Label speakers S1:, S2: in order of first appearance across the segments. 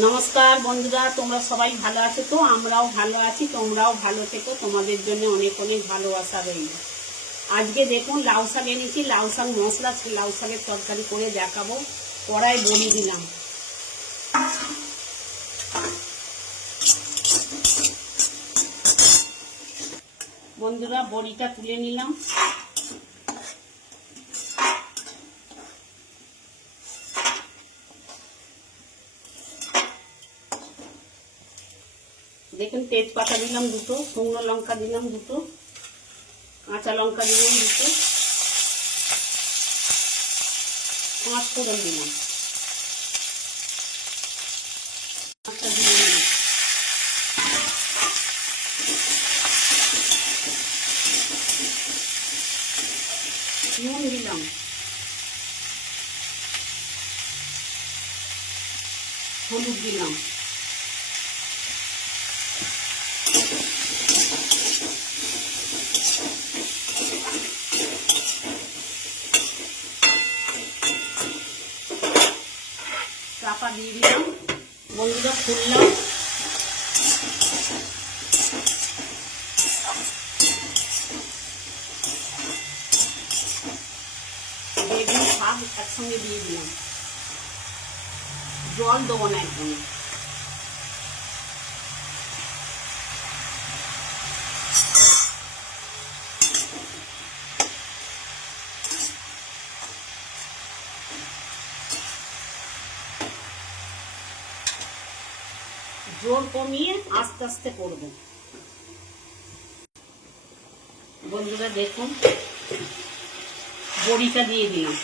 S1: নমস্কার বন্ধুরা, তোমরা সবাই ভালো আছো তো? আমরাও ভালো আছি, তোমরাও ভালো থেকো। তোমাদের জন্য অনেক অনেক ভালোবাসা রইল। আজকে দেখুন, লাউ শাক এনেছি। লাউ শাক মশলা, লাউ শাকের তরকারি করে দেখাবো। কড়াই বড়ি দিলাম। বন্ধুরা, বড়িটা তুলে নিলাম। দেখুন, তেজপাতা দিলাম দুটো, শুকনো লঙ্কা দিলাম দুটো, কাঁচা লঙ্কা দিলাম দুটো, পাঁচ ফোড়ন দিলাম। হলুদ দিলাম। চাপা দিয়ে দিলাম। বন্ধুরা খুললাম। বেগুন শাক একসঙ্গে দিয়ে দিলাম। জল দেবো না একদম জোর কমিয়ে আস্তে আস্তে করব। বন্ধুরা দেখুন, বড়িটা দিয়ে দিলাম।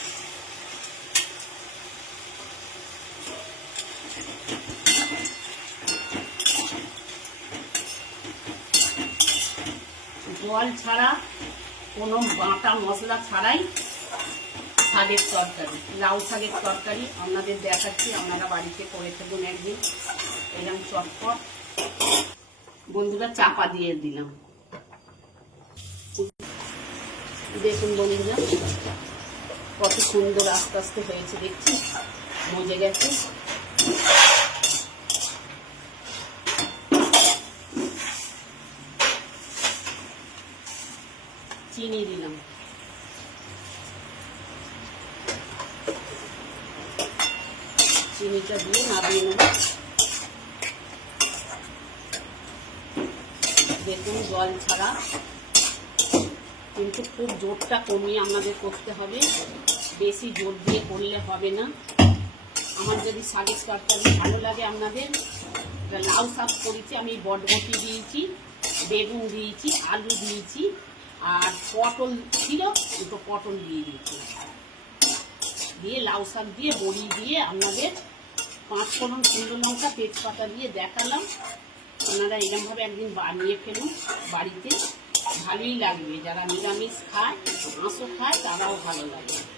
S1: জল ছাড়া কোনো বাটা মশলা ছাড়াই শাকের তরকারি, লাউ শাকের তরকারি আপনাদের দেখাচ্ছি, আপনারা বাড়িতে করে থাকুন একদিন। এরকম চটপট। বন্ধুরা, চাপা দিয়ে দিলাম। দেখুন বন্ধুরা, কত সুন্দর আস্তে আস্তে হয়েছে, দেখছি, মজে গেছে। চিনি দিলাম। চিনিটা দিয়ে নামিয়ে নেব। দেখুন, জল ছাড়া। কিন্তু খুব জোরটা কমিয়ে আমাদের করতে হবে। বেশি জোর দিয়ে করলে হবে না। আমার যদি শাকের তরকারি ভালো লাগে আপনাদের লাউ শাক করেছি, আমি বটবটি দিয়েছি, বেগুন দিয়েছি, আলু দিয়েছি, আর পটল ছিল, দুটো পটল দিয়ে দিয়েছি। দিয়ে, লাউ শাক দিয়ে, বড়ি দিয়ে আপনাদের পাঁচ ফোড়ন শুকনো লঙ্কা তেজপাতা দিয়ে দেখালাম। আপনারা এরমভাবে একদিন বানিয়ে ফেলুন বাড়িতে। ভালোই লাগবে। যারা নিরামিষ খায় মাংস খায়, তারাও ভালো লাগবে